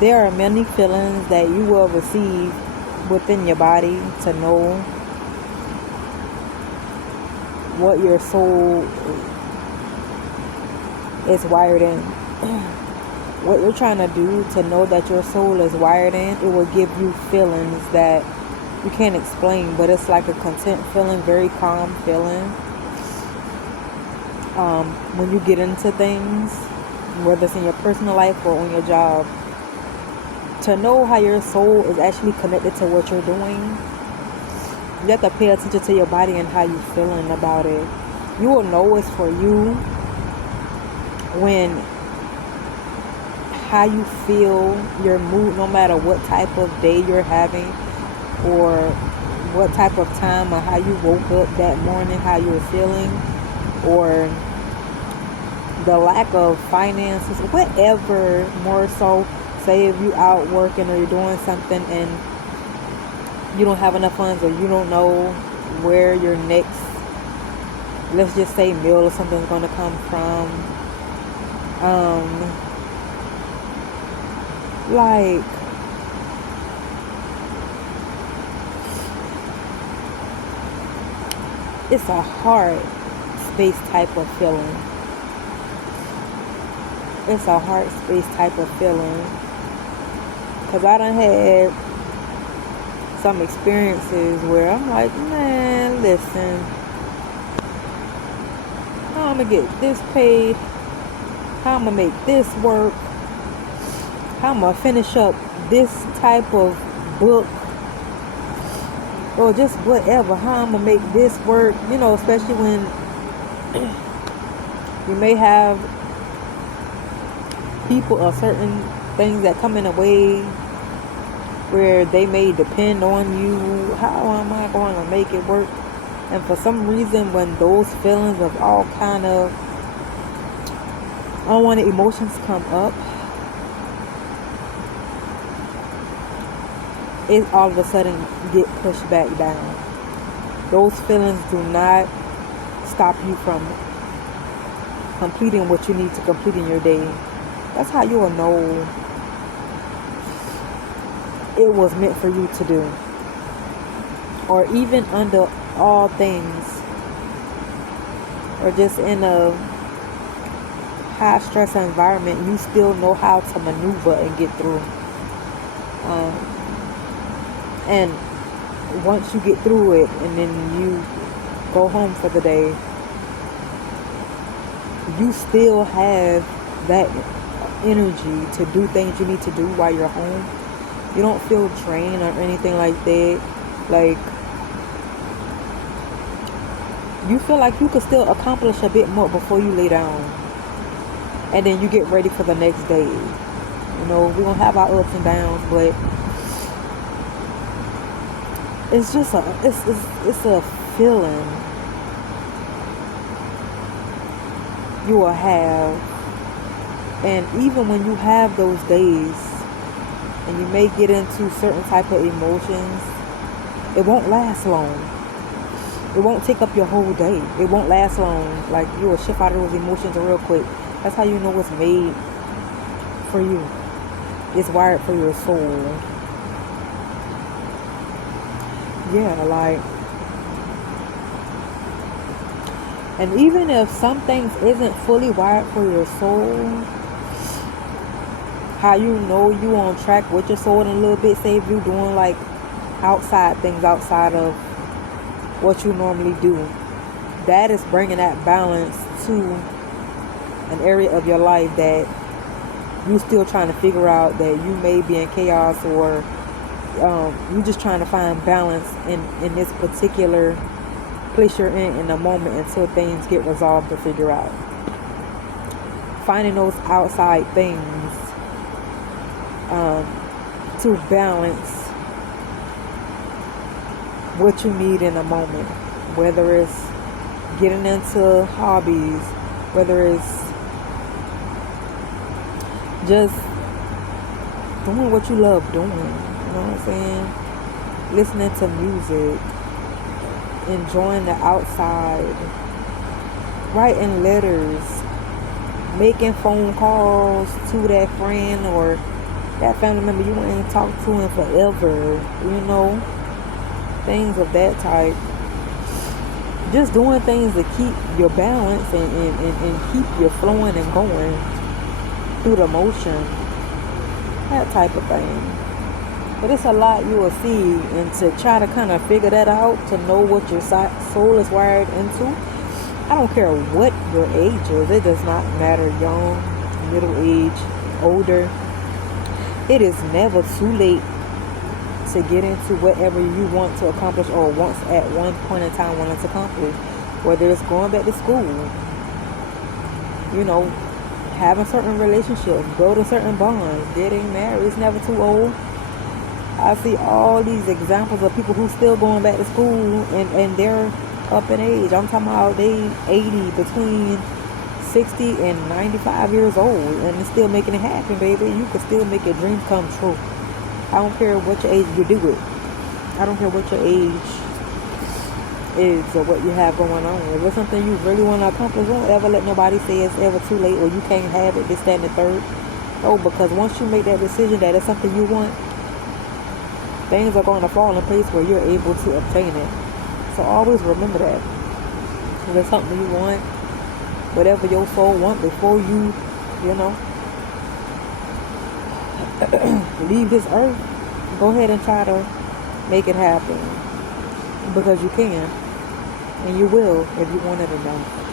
there are many feelings that you will receive within your body to know what your soul is wired in. What you're trying to do to know that your soul is wired in, it will give you feelings that you can't explain, but it's like a content feeling, very calm feeling. When you get into things, whether it's in your personal life or on your job, to know how your soul is actually connected to what you're doing, you have to pay attention to your body and how you're feeling about it. You will know it's for you when how you feel, your mood, no matter what type of day you're having or what type of time or how you woke up that morning, how you were feeling, or the lack of finances, whatever. More so, say if you out working or you're doing something and you don't have enough funds, or you don't know where your next, let's just say, meal or something is going to come from. Like, it's a heart space type of feeling. It's a heart space type of feeling. Because I done had some experiences where I'm like, man, listen, how I'm going to get this paid? How I'm going to make this work? How I'm going to finish up this type of book? Or just whatever. How I'm going to make this work? You know, especially when you may have people or certain things that come in a way where they may depend on you. How am I going to make it work? And for some reason, when those feelings of all kind of unwanted emotions come up, it all of a sudden get pushed back down. Those feelings do not stop you from completing what you need to complete in your day. That's how you will know it was meant for you to do. Or even under all things, or just in a high stress environment, you still know how to maneuver and get through. And once you get through it and then you go home for the day, you still have that energy to do things you need to do while you're home. You don't feel drained or anything like that. Like, you feel like you could still accomplish a bit more before you lay down. And then you get ready for the next day. You know, we're going to have our ups and downs, but it's just it's a feeling you will have. And even when you have those days and you may get into certain type of emotions, it won't last long. It won't take up your whole day. It won't last long. Like, you will shift out of those emotions real quick. That's how you know it's made for you. It's wired for your soul. Yeah, like, and even if some things isn't fully wired for your soul, how you know you on track with your soul in a little bit, say if you doing like outside things outside of what you normally do, that is bringing that balance to an area of your life that you still trying to figure out, that you may be in chaos, or you just trying to find balance in this particular place you're in the moment until things get resolved to figure out. Finding those outside things to balance what you need in a moment, whether it's getting into hobbies, whether it's just doing what you love doing, you know what I'm saying? Listening to music, enjoying the outside, writing letters, making phone calls to that friend, or that family member you ain't talked to in forever, things of that type. Just doing things to keep your balance and keep you flowing and going through the motion, that type of thing. But it's a lot you will see, and to try to kind of figure that out, to know what your soul is wired into. I don't care what your age is. It does not matter, young, middle age, older. It is never too late to get into whatever you want to accomplish, or once at one point in time wanted to accomplish. Whether it's going back to school, having certain relationships, building certain bonds, getting married. It's never too old. I see all these examples of people who still going back to school and they're up in age. I'm talking about they 80, between 60 and 95 years old, and they're still making it happen, baby. You can still make your dreams come true. I don't care what your age you do it. I don't care what your age is or what you have going on. If it's something you really want to accomplish, don't ever let nobody say it's ever too late or you can't have it, this, that, and the third. No, because once you make that decision that it's something you want, things are going to fall in place where you're able to obtain it. So always remember that. If it's something you want, whatever your soul wants before you leave this earth, go ahead and try to make it happen. Because you can. And you will if you want it enough.